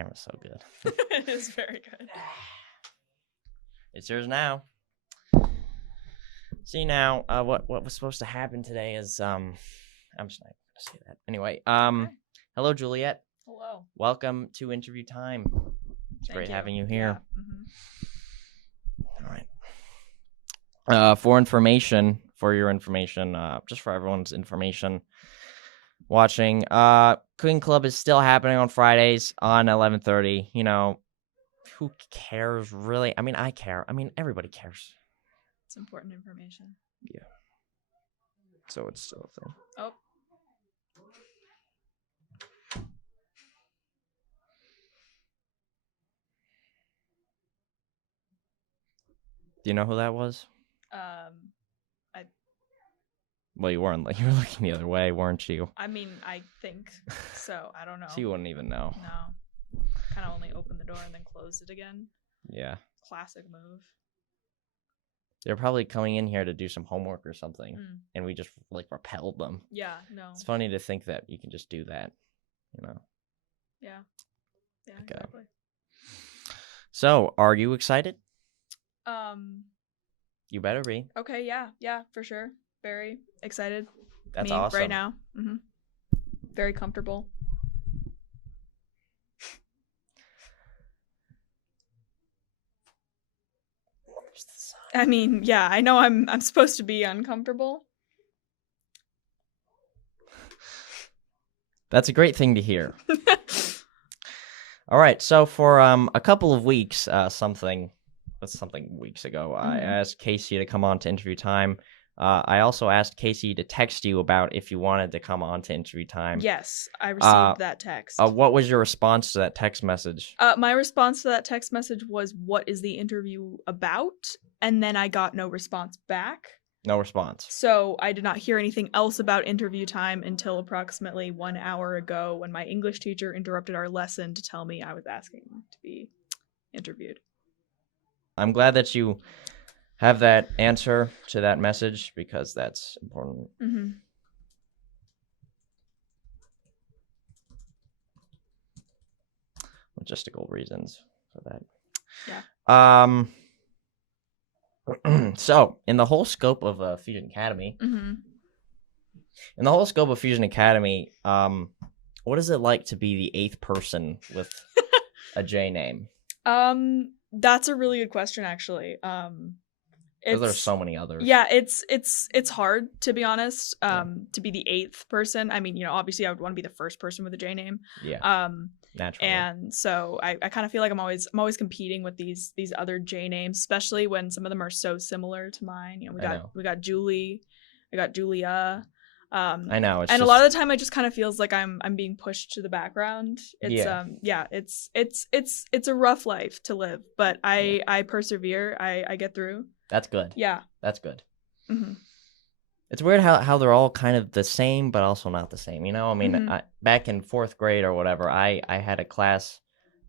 camera's so good. It is very good. It's yours now. See now, what was supposed to happen today is I'm just not gonna say that. Anyway, Okay. hello Juliet. Hello. Welcome to Interview Time. It's Thank great you. having you here. Yeah. Mm-hmm. All right. For your information, just for everyone's information watching, Cooking Club is still happening on Fridays on 11:30. You know, who cares really? I mean, I care. I mean, everybody cares. It's important information. Yeah. So it's still a thing. Oh. Do you know who that was? Well, you weren't. You were looking the other way, weren't you? I mean, I think so. I don't know. So you wouldn't even know. No. Kind of only opened the door and then closed it again. Yeah. Classic move. They're probably coming in here to do some homework or something, and we just repelled them. Yeah. No. It's funny to think that you can just do that, you know. Yeah. Yeah. Exactly. So, are you excited? You better be. Okay. Yeah. Yeah. For sure. Very excited. That's awesome. Right now. Mm-hmm. Very comfortable. I mean, yeah, I know I'm supposed to be uncomfortable. That's a great thing to hear. All right, so for a couple of weeks, something weeks ago, I asked Casey to come on to Interview Time. I also asked Casey to text you about if you wanted to come on to Interview Time. Yes, I received that text. What was your response to that text message? My response to that text message was, "What is the interview about?" And then I got no response back. No response. So I did not hear anything else about Interview Time until approximately 1 hour ago when my English teacher interrupted our lesson to tell me I was asking to be interviewed. I'm glad that you have that answer to that message because that's important. Mm-hmm. Logistical reasons for that. Yeah. So, in the whole scope of Fusion Academy, what is it like to be the 8th person with a J name? That's a really good question, actually. There's so many others. Yeah, it's hard, to be honest. To be the 8th person. I mean, you know, obviously I would want to be the first person with a J name. Yeah. Naturally. And so I kind of feel like I'm always competing with these other J names, especially when some of them are so similar to mine. You know, we got Julie, I got Julia. I know. A lot of the time, it just kind of feels like I'm being pushed to the background. It's it's a rough life to live, but I persevere. I get through. That's good. Yeah. That's good. Mm-hmm. It's weird how they're all kind of the same, but also not the same. You know, I mean, back in 4th grade or whatever, I had a class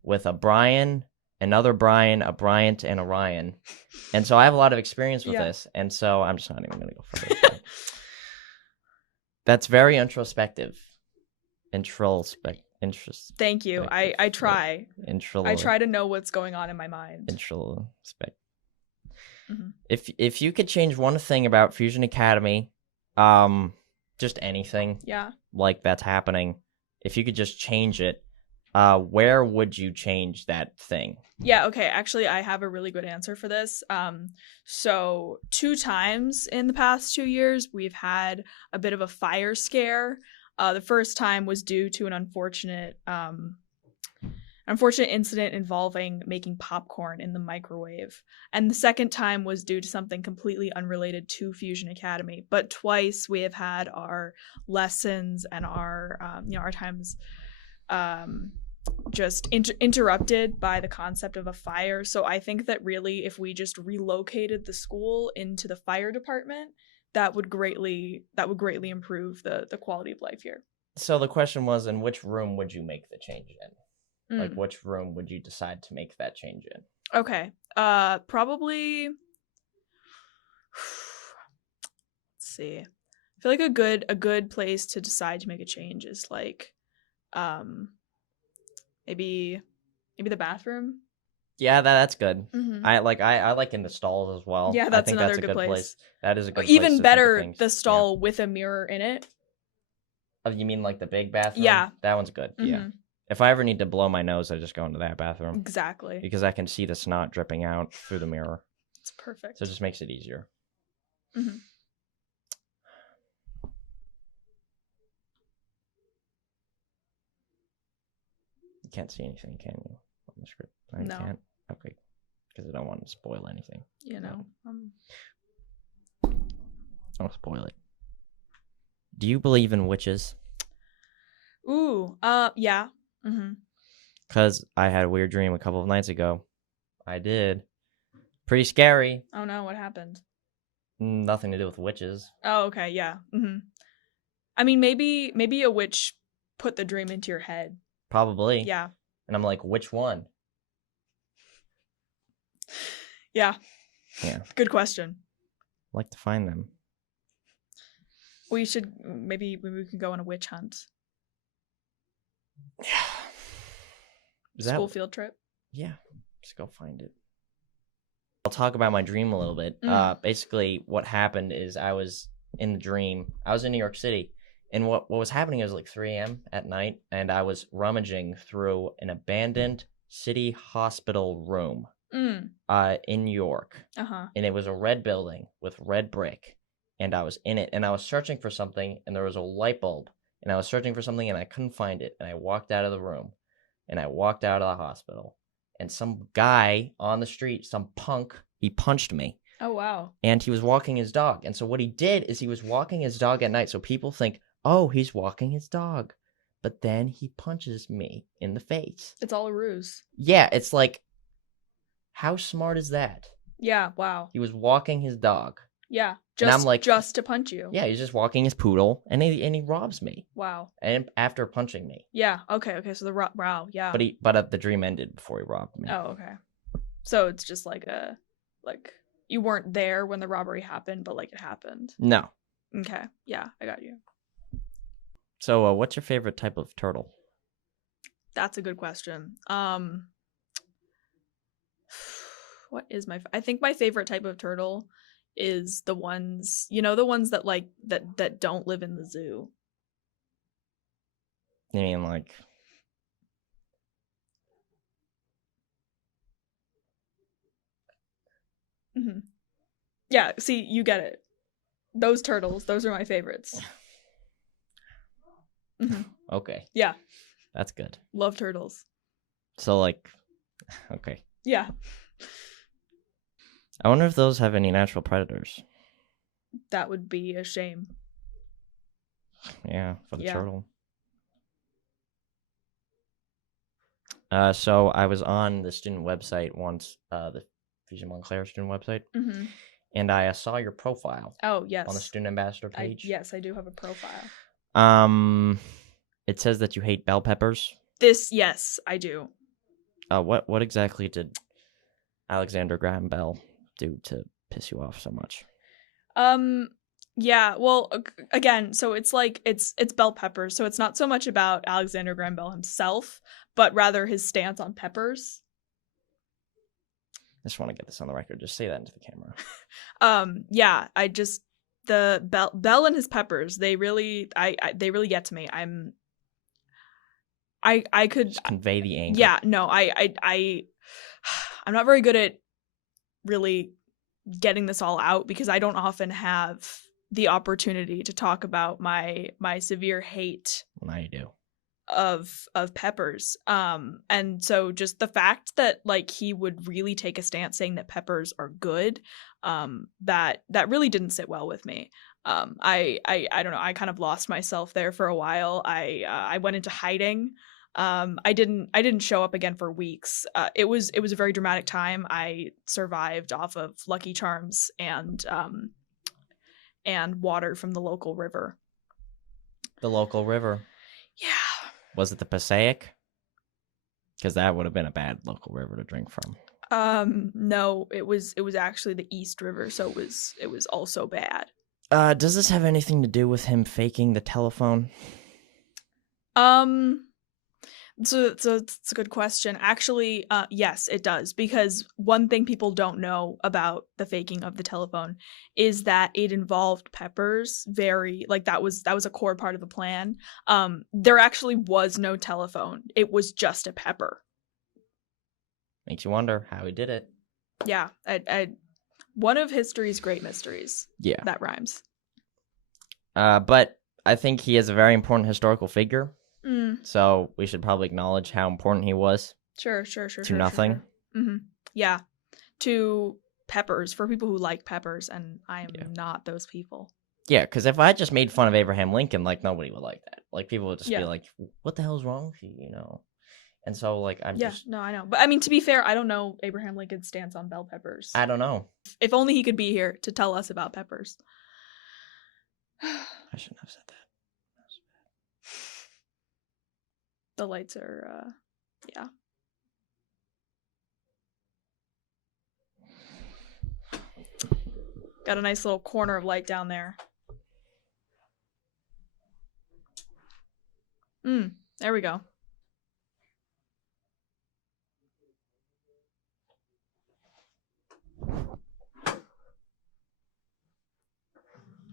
with a Brian, another Brian, a Bryant, and a Ryan. And so I have a lot of experience with this. And so I'm just not even going to go further. That's very introspective. Thank you. I try. I try to know what's going on in my mind. Introspect. Mm-hmm. If you could change one thing about Fusion Academy, just anything, like that's happening, if you could just change it, where would you change that thing? Yeah, okay. Actually, I have a really good answer for this. So 2 times in the past 2 years, we've had a bit of a fire scare. The first time was due to an unfortunate incident involving making popcorn in the microwave. And the second time was due to something completely unrelated to Fusion Academy. But twice we have had our lessons and our times just interrupted by the concept of a fire. So I think that really if we just relocated the school into the fire department, that would greatly improve the quality of life here. So the question was, in which room would you make the change in? Like, which room would you decide to make that change in? Okay. Probably. Let's see. I feel like a good place to decide to make a change is like, maybe Maybe the bathroom. Yeah, that's good. Mm-hmm. I like in the stalls as well. Yeah, I that's think another that's a good good place. place. That is a good place. Even to think of better, things. the stall with a mirror in it. Oh, you mean like the big bathroom? Yeah. That one's good. Mm-hmm. Yeah. If I ever need to blow my nose, I just go into that bathroom. Exactly. Because I can see the snot dripping out through the mirror. It's perfect. So it just makes it easier. Mm-hmm. You can't see anything, can you? On the script? I No. can't? Okay. Because I don't want to spoil anything. You know. I'll spoil it. Do you believe in witches? Ooh. Yeah. Mm-hmm. Because I had a weird dream a couple of nights ago. I did. Pretty scary. Oh no, what happened? Nothing to do with witches. Oh, okay, yeah. Mm-hmm. I mean, maybe a witch put the dream into your head. Probably. Yeah. And I'm like, which one? Yeah. Yeah. Good question. I'd like to find them. We should maybe we can go on a witch hunt. Yeah. School field trip. Yeah. Just go find it. I'll talk about my dream a little bit. Basically, what happened is I was in the dream. I was in New York City. And what was happening is like 3 a.m. at night. And I was rummaging through an abandoned city hospital room in New York. Uh-huh. And it was a red building with red brick. And I was in it. And I was searching for something. And there was a light bulb. And I was searching for something and I couldn't find it. And I walked out of the room. And I walked out of the hospital. And some guy on the street, some punk, he punched me. Oh, wow. And he was walking his dog. And so what he did is he was walking his dog at night. So people think, oh, he's walking his dog. But then he punches me in the face. It's all a ruse. Yeah, it's like, how smart is that? Yeah, wow. He was walking his dog. Yeah, just to punch you. Yeah, he's just walking his poodle, and he robs me. Wow. And after punching me. Yeah. Okay. So wow. Yeah. But the dream ended before he robbed me. Oh, okay. So it's just like you weren't there when the robbery happened, but like it happened. No. Okay. Yeah, I got you. So, what's your favorite type of turtle? That's a good question. What is I think my favorite type of turtle is the ones, the ones that like that don't live in the zoo. You mean like Mm-hmm. Yeah, see, you get it. Those turtles, those are my favorites. Mm-hmm. Okay. Yeah. That's good. Love turtles. So like, okay. Yeah. I wonder if those have any natural predators. That would be a shame. Yeah, for the turtle. So I was on the student website once, the Fusion Montclair student website, and I saw your profile. Oh, yes. On the student ambassador page. Yes, I do have a profile. It says that you hate bell peppers. Yes, I do. What exactly did Alexander Graham Bell do to piss you off so much? Yeah, well, again, so it's like it's bell peppers, so it's not so much about Alexander Graham Bell himself, but rather his stance on peppers. I just want to get this on the record. Just say that into the camera. Yeah, the Bell and his peppers, they really get to me. I could just convey the anger. Yeah, no, I'm not very good at really getting this all out because I don't often have the opportunity to talk about my severe hate. Now you do. Of peppers. And so just the fact that like he would really take a stance saying that peppers are good, that really didn't sit well with me. I don't know, I kind of lost myself there for a while. I went into hiding. I didn't show up again for weeks. It was a very dramatic time. I survived off of Lucky Charms and water from the local river. The local river. Yeah. Was it the Passaic? Because that would have been a bad local river to drink from. No, it was actually the East River, so it was also bad. Does this have anything to do with him faking the telephone? So it's a good question. Actually, yes, it does, because one thing people don't know about the faking of the telephone is that it involved peppers. Very like that was a core part of the plan. There actually was no telephone. It was just a pepper. Makes you wonder how he did it. Yeah, one of history's great mysteries. Yeah. That rhymes. But I think he is a very important historical figure. Mm. So we should probably acknowledge how important he was. Sure. To nothing. Sure. Mm-hmm. Yeah. To peppers, for people who like peppers, and I am not those people. Yeah, because if I just made fun of Abraham Lincoln, like, nobody would like that. Like, people would just be like, what the hell's wrong with you, you know? And so, like, No, I know. But, I mean, to be fair, I don't know Abraham Lincoln's stance on bell peppers. I don't know. If only he could be here to tell us about peppers. I shouldn't have said that. The lights are, yeah. Got a nice little corner of light down there. There we go.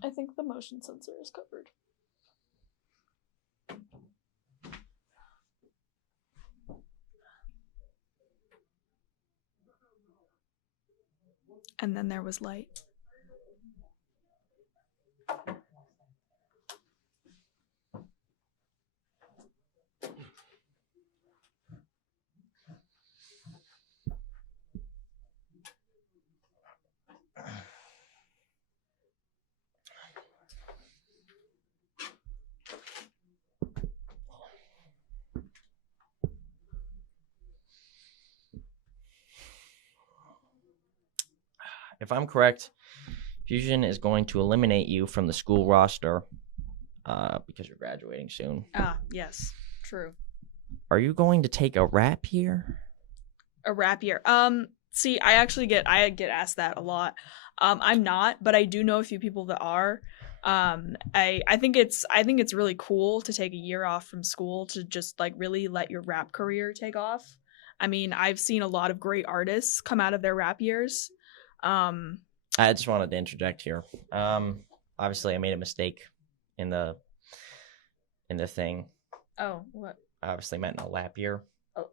I think the motion sensor is covered. And then there was light. If I'm correct, Fusion is going to eliminate you from the school roster because you're graduating soon. Yes, true. Are you going to take a rap year? A rap year? See, I get asked that a lot. I'm not, but I do know a few people that are. I think it's really cool to take a year off from school to just like really let your rap career take off. I mean, I've seen a lot of great artists come out of their rap years. I just wanted to interject here. Obviously, I made a mistake in the thing. Oh, what? I obviously meant in a lap year.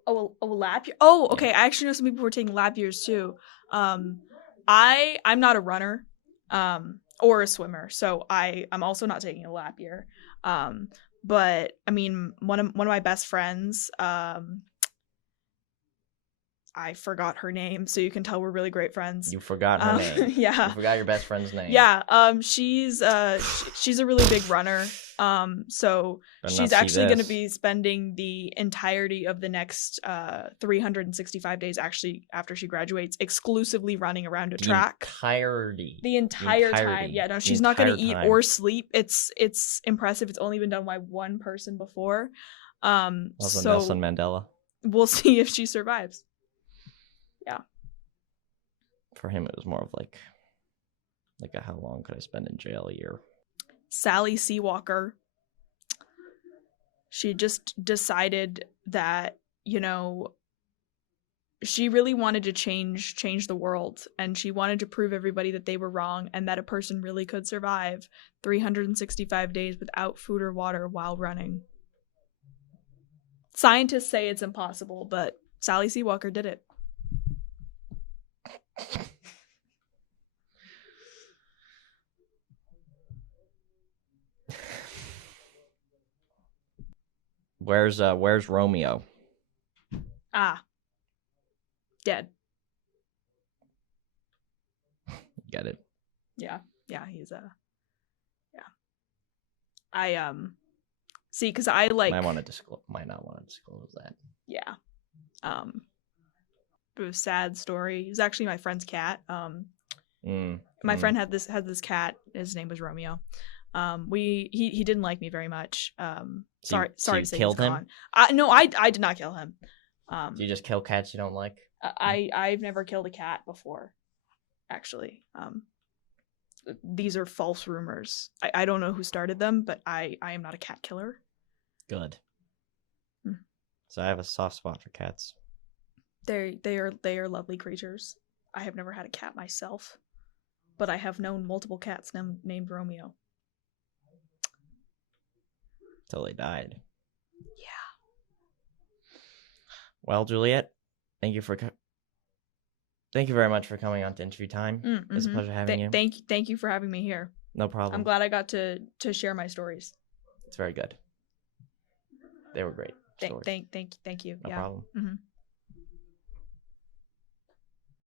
Oh, a lap year. Oh, okay. Yeah. I actually know some people who are taking lap years too. I'm not a runner, or a swimmer, so I'm also not taking a lap year. But I mean, one of my best friends, I forgot her name, so you can tell we're really great friends. You forgot her name. Yeah. You forgot your best friend's name. Yeah. She's a really big runner. So she's actually going to be spending the entirety of the next 365 days actually after she graduates exclusively running around a track. The entire time. Yeah, no, she's not going to eat or sleep. It's impressive. It's only been done by one person before. Also so Nelson Mandela. We'll see if she survives. Yeah. For him, it was more of like a how long could I spend in jail a year? Sally Seawalker. She just decided that, you know, she really wanted to change the world, and she wanted to prove everybody that they were wrong and that a person really could survive 365 days without food or water while running. Scientists say it's impossible, but Sally Seawalker did it. Where's Romeo? Dead. Get it? Yeah, he's I see, because I like might not want to disclose that. Yeah. It was a sad story. It was actually my friend's cat. My friend had this cat. His name was Romeo. He didn't like me very much. Sorry to say he's gone. No, I did not kill him. Do you just kill cats you don't like? I've never killed a cat before, actually. These are false rumors. I don't know who started them, but I am not a cat killer. Good. So I have a soft spot for cats. They are lovely creatures. I have never had a cat myself, but I have known multiple cats named Romeo. Till they died. Yeah. Well, Juliet, thank you very much for coming on to Interview Time. Mm-hmm. It was a pleasure having you. Thank you for having me here. No problem. I'm glad I got to share my stories. It's very good. They were great stories. Thank you. No yeah. problem. Mm-hmm.